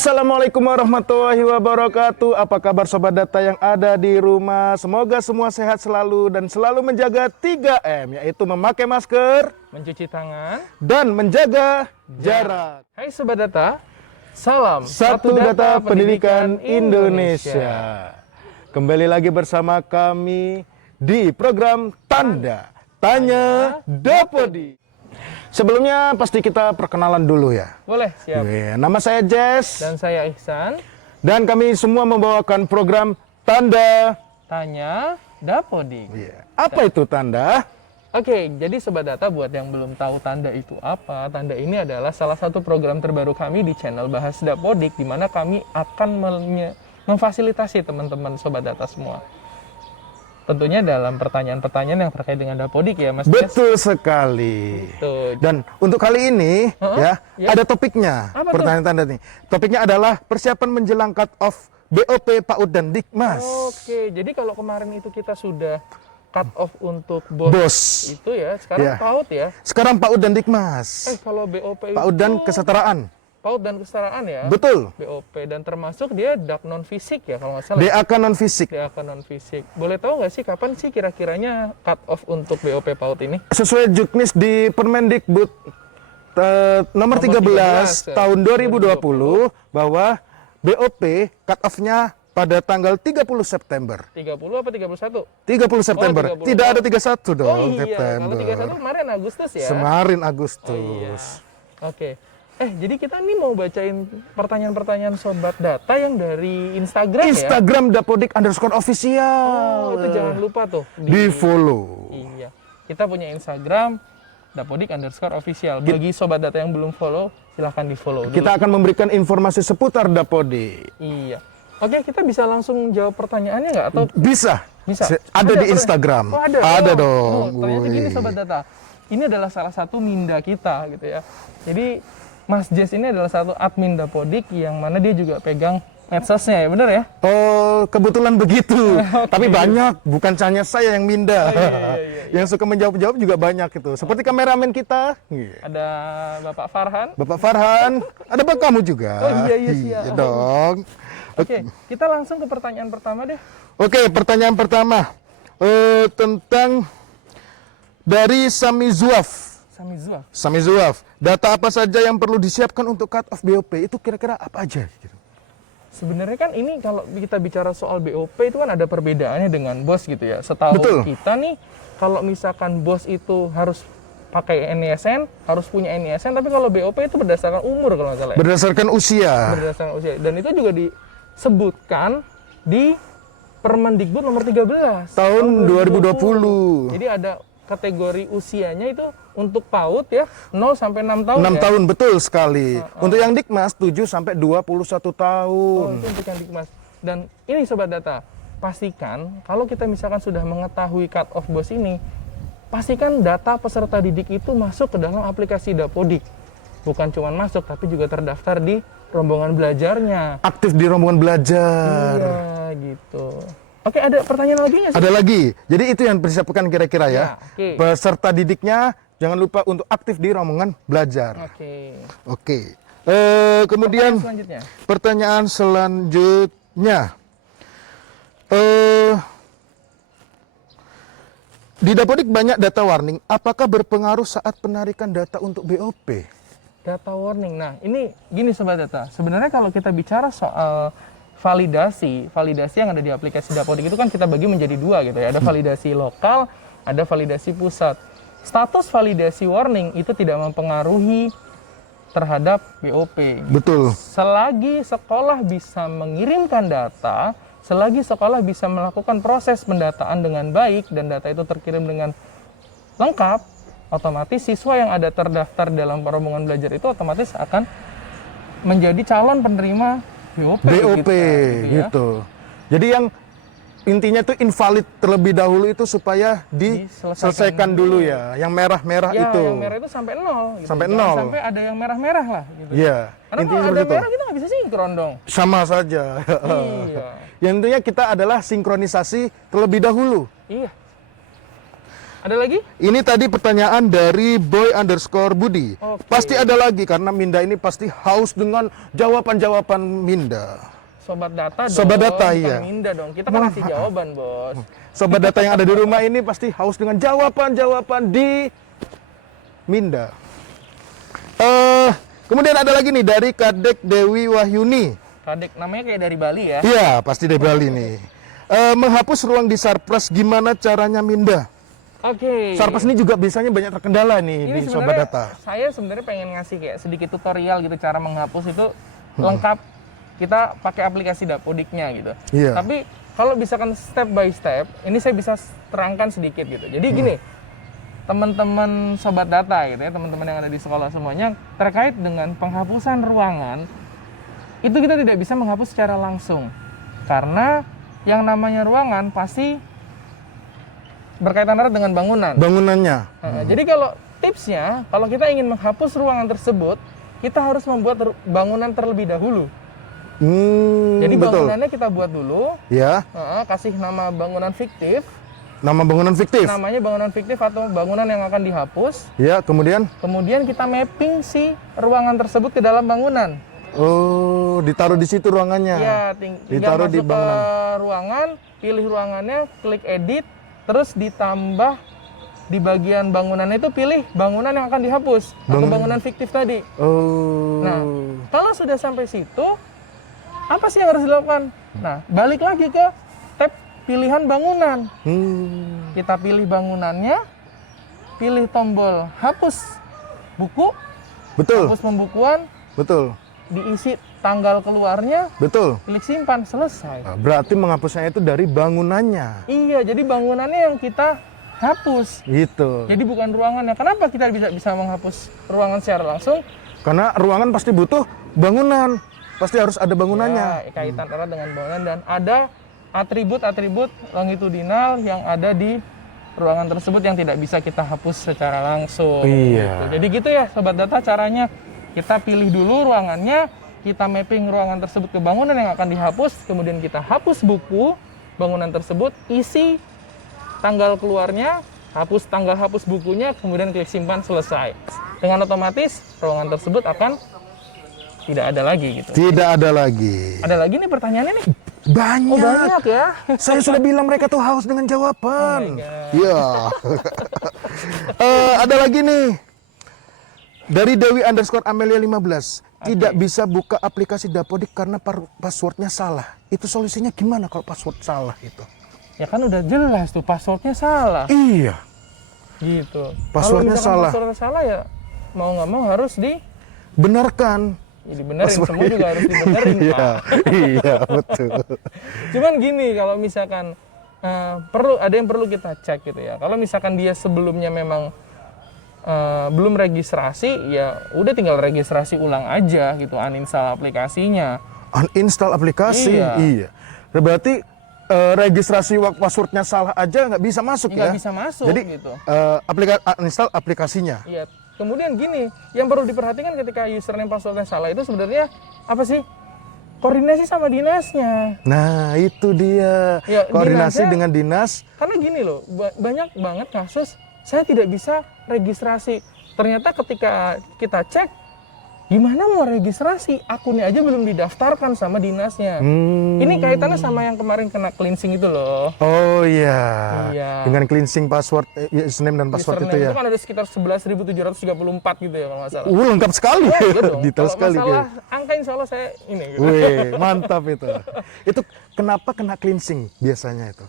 Assalamualaikum warahmatullahi wabarakatuh. Apa kabar sobat data yang ada di rumah? Semoga semua sehat selalu dan selalu menjaga 3M, yaitu memakai masker, mencuci tangan, dan menjaga jarak. Hai sobat data, salam Satu Data Pendidikan Indonesia. Kembali lagi bersama kami di program Tanya Dapodi. Sebelumnya pasti kita perkenalan dulu ya. Boleh, siap. Nama saya Jess. Dan saya Ihsan. Dan kami semua membawakan program Tanya Dapodi. Apa itu tanda? Oke, jadi sobat data buat yang belum tahu tanda itu apa, tanda ini adalah salah satu program terbaru kami di channel Bahas Dapodik, di mana kami akan memfasilitasi teman-teman sobat data semua. Tentunya dalam pertanyaan-pertanyaan yang terkait dengan Dapodik ya, Mas. Betul sekali. Tuh. Dan untuk kali ini ada topiknya. Apa pertanyaan tanda nih. Topiknya adalah persiapan menjelang cut off BOP PAUD dan Dikmas. Oke, jadi kalau kemarin itu kita sudah cut off untuk BOS. Itu ya, sekarang PAUD ya. Sekarang PAUD dan Dikmas. Kalau BOP PAUD dan kesetaraan. PAUD dan kesetaraan ya. Betul. BOP dan termasuk dia DAK non fisik ya kalau nggak salah. DAK non fisik. DAK non fisik. Boleh tahu nggak sih kapan sih kira-kiranya cut off untuk BOP PAUD ini? Sesuai Juknis di Permendikbud nomor 13 tahun 2020 bahwa BOP cut off-nya pada tanggal 30 September. 30 apa 31? 30 September. 30. Tidak ada 31 dong. Oh iya, September. kalau 31 kemarin Agustus ya. Kemarin Agustus. Oh, iya. Oke. Jadi kita nih mau bacain pertanyaan-pertanyaan sobat data yang dari Instagram ya? Instagram Dapodik_official. Oh, itu jangan lupa tuh. Di follow. Iya. Kita punya Instagram Dapodik_official. Bagi sobat data yang belum follow, silahkan di follow dulu. Kita akan memberikan informasi seputar Dapodik. Iya. Oke, kita bisa langsung jawab pertanyaannya nggak? Atau Bisa. Ada di Instagram. Oh, ada. Ada dong. Ternyata gini sobat data. Ini adalah salah satu minda kita gitu ya. Jadi Mas Jess ini adalah satu admin Dapodik yang mana dia juga pegang medsosnya ya, benar ya? Oh, kebetulan begitu. Tapi banyak, bukan hanya saya yang minda. Iya. Yang suka menjawab-jawab juga banyak itu. Seperti kameramen kita. Ada Bapak Farhan. Bapak Farhan. Ada Bapak kamu juga. Oh iya siap. Iya dong. Oke, kita langsung ke pertanyaan pertama deh. Oke, pertanyaan pertama. Tentang dari Sami Zuaf. Data apa saja yang perlu disiapkan untuk cut off BOP itu kira-kira apa aja? Sebenarnya kan ini kalau kita bicara soal BOP itu kan ada perbedaannya dengan BOS gitu ya. Setahu kita nih kalau misalkan BOS itu harus pakai NISN, harus punya NISN, tapi kalau BOP itu berdasarkan umur kalau nggak salah. Berdasarkan usia. Dan itu juga disebutkan di Permendikbud nomor 13 tahun 2020. Jadi ada kategori usianya itu untuk PAUD ya 0 sampai 6 tahun 6 tahun betul sekali. Untuk yang Dikmas 7 sampai 21 tahun. Itu untuk yang Dikmas. Dan ini sobat data, pastikan kalau kita misalkan sudah mengetahui cut off BOS ini, pastikan data peserta didik itu masuk ke dalam aplikasi Dapodik. Bukan cuma masuk tapi juga terdaftar di rombongan belajarnya. Aktif di rombongan belajar. Iya gitu. Oke, ada pertanyaan lagi nggak sih? Ada lagi. Jadi itu yang persiapkan kira-kira ya. Peserta didiknya jangan lupa untuk aktif di rombongan belajar. Oke. Kemudian pertanyaan selanjutnya. Di Dapodik banyak data warning. Apakah berpengaruh saat penarikan data untuk BOP? Data warning. Nah, ini gini sobat data. Sebenarnya kalau kita bicara soal validasi yang ada di aplikasi Dapodik itu kan kita bagi menjadi dua gitu ya. Ada validasi lokal, ada validasi pusat. Status validasi warning itu tidak mempengaruhi terhadap BOP. Betul. Selagi sekolah bisa mengirimkan data, selagi sekolah bisa melakukan proses pendataan dengan baik dan data itu terkirim dengan lengkap, otomatis siswa yang ada terdaftar dalam rombongan belajar itu otomatis akan menjadi calon penerima BOP gitu. Jadi yang intinya tuh invalid terlebih dahulu itu supaya diselesaikan dulu ya. Yang merah-merah itu. Yang merah itu sampai 0. Gitu. Sampai 0. Sampai ada yang merah-merah lah. Gitu. Iya. Karena kalau ada merah kita nggak bisa sinkron dong. Sama saja. Yang intinya kita adalah sinkronisasi terlebih dahulu. Iya. Ada lagi? Ini tadi pertanyaan dari boy_budi. Oke. Pasti ada lagi karena Minda ini pasti haus dengan jawaban-jawaban Minda. Sobat data dong. Sobat data, bukan iya. Minda dong. Kita kan kasih jawaban, Bos. Sobat data yang ada di rumah ini pasti haus dengan jawaban-jawaban di Minda. Kemudian ada lagi nih dari Kadek Dewi Wahyuni. Kadek namanya kayak dari Bali ya. Iya, pasti dari Bali nih. Menghapus ruang di Sarpras gimana caranya Minda? Oke. Sarpras ini juga biasanya banyak terkendala nih Ini di Sobat sebenarnya Data. saya sebenarnya pengen ngasih kayak sedikit tutorial gitu cara menghapus itu lengkap. Kita pakai aplikasi Dapodiknya gitu. Iya. Tapi kalau misalkan step by step, ini saya bisa terangkan sedikit gitu. Jadi gini, teman-teman Sobat Data gitu ya, teman-teman yang ada di sekolah semuanya, terkait dengan penghapusan ruangan, itu kita tidak bisa menghapus secara langsung. Karena yang namanya ruangan pasti berkaitan erat dengan bangunan. Bangunannya. Jadi kalau tipsnya, kalau kita ingin menghapus ruangan tersebut, kita harus membuat bangunan terlebih dahulu. Jadi betul. bangunannya kita buat dulu, Ya, kasih nama bangunan fiktif, nama bangunan fiktif. namanya bangunan fiktif atau bangunan yang akan dihapus. Ya, kemudian Kemudian kita mapping si ruangan tersebut ke dalam bangunan. ditaruh di situ ruangannya. Ya, tinggal Ditaruh masuk di bangunan. ke ruangan, pilih ruangannya, klik edit, terus ditambah di bagian bangunannya itu pilih bangunan yang akan dihapus atau bangunan fiktif tadi. Nah, kalau sudah sampai situ, apa sih yang harus dilakukan? Nah, balik lagi ke tab pilihan bangunan. Kita pilih bangunannya, pilih tombol hapus buku, Betul, hapus pembukuan, betul, diisi tanggal keluarnya, betul. klik simpan, selesai. Nah, berarti menghapusnya itu dari bangunannya. Iya, jadi bangunannya yang kita hapus. Gitu. Jadi bukan ruangannya. Kenapa kita bisa menghapus ruangan secara langsung? Karena ruangan pasti butuh bangunan. Pasti harus ada bangunannya. Ya, kaitan erat dengan bangunan dan ada atribut-atribut longitudinal yang ada di ruangan tersebut yang tidak bisa kita hapus secara langsung. Iya. Gitu. Jadi gitu ya Sobat Data caranya. Kita pilih dulu ruangannya, kita mapping ruangan tersebut ke bangunan yang akan dihapus, kemudian kita hapus buku bangunan tersebut, isi tanggal keluarnya, hapus tanggal hapus bukunya, kemudian klik simpan, selesai. Dengan otomatis ruangan tersebut akan tidak ada lagi gitu. Tidak ada lagi. Ada lagi nih pertanyaannya nih. Banyak. Oh, banyak ya. Saya sudah bilang mereka tuh haus dengan jawaban. Oh my God. Iya. Ada lagi nih. Dari Dewi_Amelia 15. Tidak bisa buka aplikasi Dapodik karena passwordnya salah. Itu solusinya gimana kalau password salah itu? Ya kan udah jelas tuh passwordnya salah. Iya. Gitu. Passwordnya Kalau misalkan salah. Passwordnya salah ya mau nggak mau harus Benarkan. dibenerin. Semua juga harus dibenerin, Iya, Pak. iya betul. Cuman gini, kalau misalkan ada yang perlu kita cek gitu ya. Kalau misalkan dia sebelumnya memang belum registrasi, ya udah tinggal registrasi ulang aja gitu, uninstall aplikasinya. Uninstall aplikasi, Iya. Berarti registrasi passwordnya salah aja nggak bisa masuk ya? Nggak bisa masuk. Jadi gitu. uninstall aplikasinya. Iya. Kemudian gini, yang perlu diperhatikan ketika username passwordnya salah itu sebenarnya apa sih? Koordinasi sama dinasnya. Nah itu dia, Ya, koordinasi dinasnya- dengan dinas. Karena gini loh, banyak banget kasus saya tidak bisa registrasi. Ternyata ketika kita cek, gimana mau registrasi? Akunnya aja belum didaftarkan sama dinasnya. Ini kaitannya sama yang kemarin kena cleansing itu loh. Oh iya. Iya. Dengan cleansing password, username dan password Username itu ya. kan ada sekitar 11.734 gitu ya kalau nggak salah. Lengkap sekali, Ya, iya dong. detail Kalau sekali. masalah angka insya Allah saya ini. Gitu. Wih, mantap itu. Itu kenapa kena cleansing biasanya itu?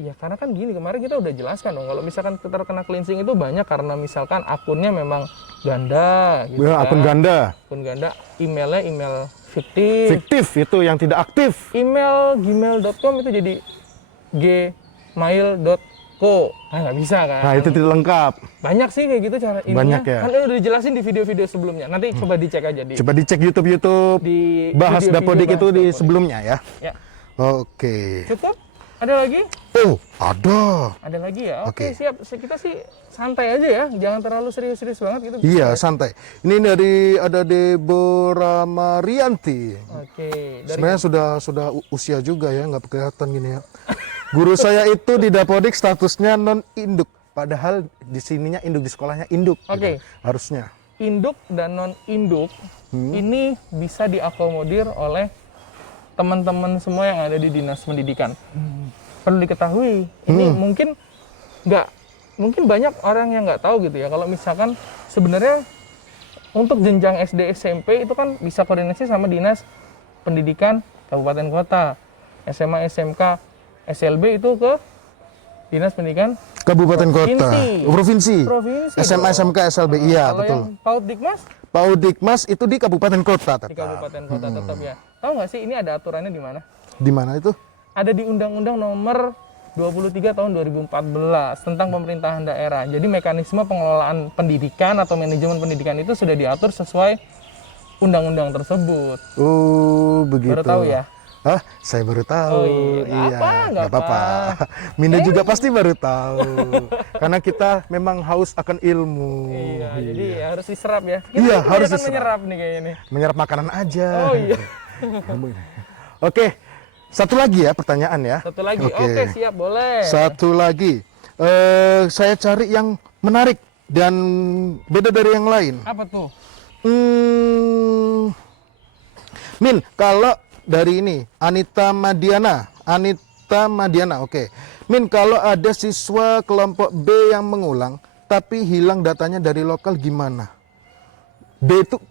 Iya, karena kan gini, kemarin kita udah jelaskan dong, kalau misalkan kita terkena cleansing itu banyak karena misalkan akunnya memang ganda gitu Ya, akun kan. ganda. Akun ganda, emailnya email fiktif. Fiktif itu yang tidak aktif. Email gmail.com itu jadi gmail.co. Nah, nggak bisa kan. Nah, itu tidak lengkap. Banyak sih kayak gitu cara ininya. Banyak ya. Kan udah dijelasin di video-video sebelumnya. Nanti coba dicek aja di Coba dicek YouTube di bahas video-video Dapodik bahas itu di Dapodik. sebelumnya ya. Ya. Oke. Cukup? Ada lagi? Oh, ada. Ada lagi ya? Oke, Oke. siap. Kita sih santai aja ya. Jangan terlalu serius-serius banget gitu. Iya, santai. Ini dari ada Deborah Marianti. Oke. Dari Sebenarnya sudah usia juga ya, nggak kelihatan gini ya. Guru saya itu di Dapodik statusnya non induk. padahal di sininya induk, di sekolahnya induk. Oke. Gitu, harusnya. Induk dan non-induk ini bisa diakomodir oleh teman-teman semua yang ada di dinas pendidikan. Perlu diketahui, ini mungkin banyak orang yang nggak tahu gitu ya. Kalau misalkan sebenarnya untuk jenjang SD SMP itu kan bisa koordinasi sama dinas pendidikan kabupaten kota, SMA SMK SLB itu ke dinas pendidikan Kabupaten kota, provinsi. SMA dong. SMK SLB, iya Kalau betul. yang PAUD Dikmas PAUD Dikmas itu di kabupaten kota tetap. di kabupaten kota tetap ya. Tahu nggak sih ini ada aturannya di mana? Di mana itu? Ada di Undang-Undang Nomor 23 tahun 2014 tentang pemerintahan daerah. Jadi mekanisme pengelolaan pendidikan atau manajemen pendidikan itu sudah diatur sesuai undang-undang tersebut. Oh, begitu. Baru tahu ya? Hah? Saya baru tahu. Oh, iya. Nggak apa-apa. Minda juga pasti baru tahu. Karena kita memang haus akan ilmu. Iya, jadi harus diserap ya. Iya, harus diserap. Menyerap nih kayaknya. Menyerap makanan aja. Oh iya. Oke, satu lagi ya pertanyaan ya. Satu lagi, oke siap, boleh. Satu lagi, saya cari yang menarik dan beda dari yang lain. Apa tuh? Min, kalau dari ini, Anita Madiana, oke. Min, kalau ada siswa kelompok B yang mengulang, tapi hilang datanya dari lokal gimana?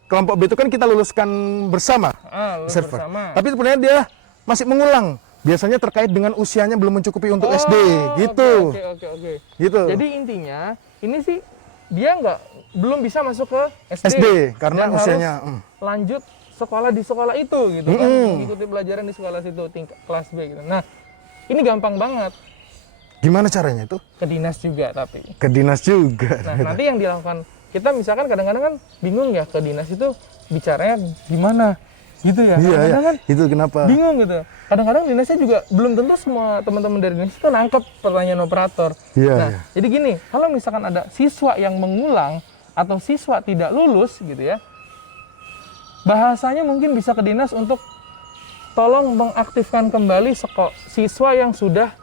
Kelompok B itu kan kita luluskan bersama, Lulus server. bersama. Tapi sebenarnya dia masih mengulang. Biasanya terkait dengan usianya belum mencukupi untuk SD, gitu. Oke. Gitu. Jadi intinya ini sih dia belum bisa masuk ke SD karena dan usianya harus lanjut sekolah di sekolah itu gitu kan, mengikuti pelajaran di sekolah situ tingkat kelas B gitu. Nah, ini gampang banget. Gimana caranya itu? Ke dinas juga tapi. Ke dinas juga. Nah, nanti yang dilakukan kita misalkan kadang-kadang kan bingung ya ke dinas itu bicaranya gimana gitu ya. Iya, kan itu kenapa? bingung gitu. Kadang-kadang dinasnya juga belum tentu semua teman-teman dari dinas itu nangkep pertanyaan operator. Iya. Jadi gini, kalau misalkan ada siswa yang mengulang atau siswa tidak lulus gitu ya, bahasanya mungkin bisa ke dinas untuk tolong mengaktifkan kembali siswa yang sudah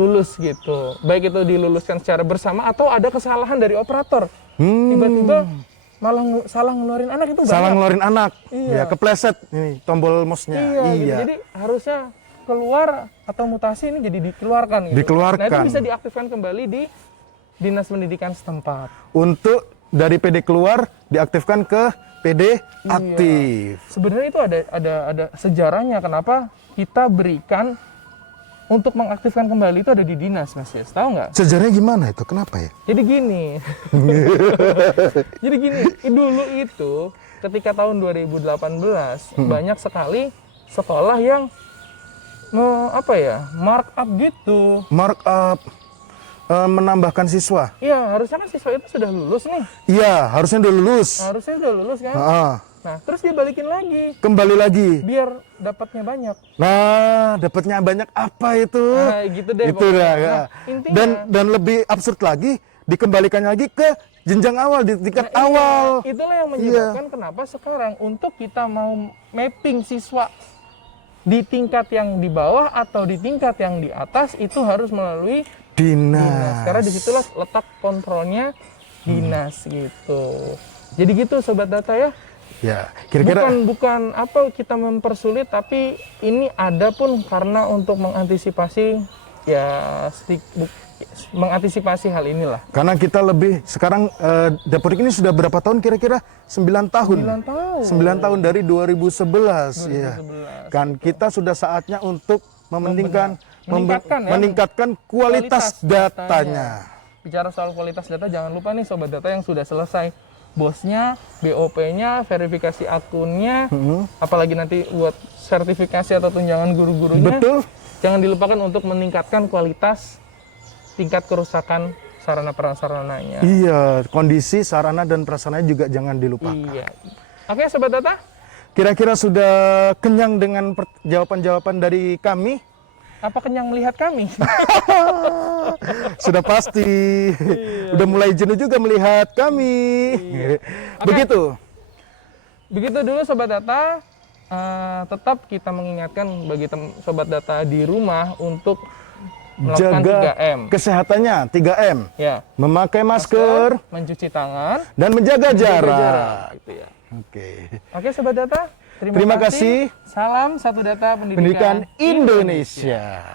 lulus gitu. Baik itu diluluskan secara bersama atau ada kesalahan dari operator. Tiba-tiba malah salah ngeluarin anak itu banyak. Salah ngeluarin anak. Iya. Ya, kepleset ini tombol mouse-nya. Iya. Gitu. Jadi harusnya keluar atau mutasi ini jadi dikeluarkan gitu. Dikeluarkan. Nah, itu bisa diaktifkan kembali di dinas pendidikan setempat. Untuk dari PD keluar diaktifkan ke PD aktif. Sebenarnya itu ada sejarahnya kenapa kita berikan untuk mengaktifkan kembali itu ada di dinas, Mas Yes. Tahu nggak? Sejarahnya gimana itu? Kenapa ya? Jadi gini. Dulu itu ketika tahun 2018 banyak sekali sekolah yang markup gitu. Markup menambahkan siswa. Iya, harusnya kan siswa itu sudah lulus nih. Iya, harusnya udah lulus. Harusnya sudah lulus kan? Nah, terus dia balikin lagi. Kembali lagi. Biar dapatnya banyak. Nah, dapatnya banyak apa itu? Nah, gitu deh. Itu dah, ya. Nah, intinya, dan lebih absurd lagi, dikembalikan lagi ke jenjang awal, di tingkat awal. Itulah yang menyebabkan kenapa sekarang untuk kita mau mapping siswa di tingkat yang di bawah atau di tingkat yang di atas itu harus melalui dinas. Karena disitulah letak kontrolnya dinas gitu. Jadi gitu Sobat Data ya. Ya, kira-kira bukan apa kita mempersulit, tapi ini ada pun karena untuk mengantisipasi mengantisipasi hal inilah. Karena kita lebih sekarang Dapodik ini sudah berapa tahun kira-kira? 9 tahun. 9 tahun dari 2011 ya. Kan kita sudah saatnya untuk meningkatkan kualitas datanya. Bicara soal kualitas data, jangan lupa nih Sobat Data yang sudah selesai bosnya, BOP-nya, verifikasi akunnya, apalagi nanti buat sertifikasi atau tunjangan guru-gurunya. Betul. Jangan dilupakan untuk meningkatkan kualitas tingkat kerusakan sarana prasarananya. Iya, kondisi sarana dan prasarana juga jangan dilupakan. Iya. Oke, Sobat Data. Kira-kira sudah kenyang dengan jawaban-jawaban dari kami? Apa kenyang melihat kami? Sudah pasti. Udah mulai jenuh juga melihat kami. Begitu. Begitu dulu Sobat Data. Tetap kita mengingatkan bagi Sobat Data di rumah untuk melakukan jaga 3M. kesehatannya 3M. Ya. Memakai masker, mencuci tangan, dan menjaga jarak. gitu ya. Oke, Sobat Data, terima kasih. Salam Satu Data Pendidikan Indonesia.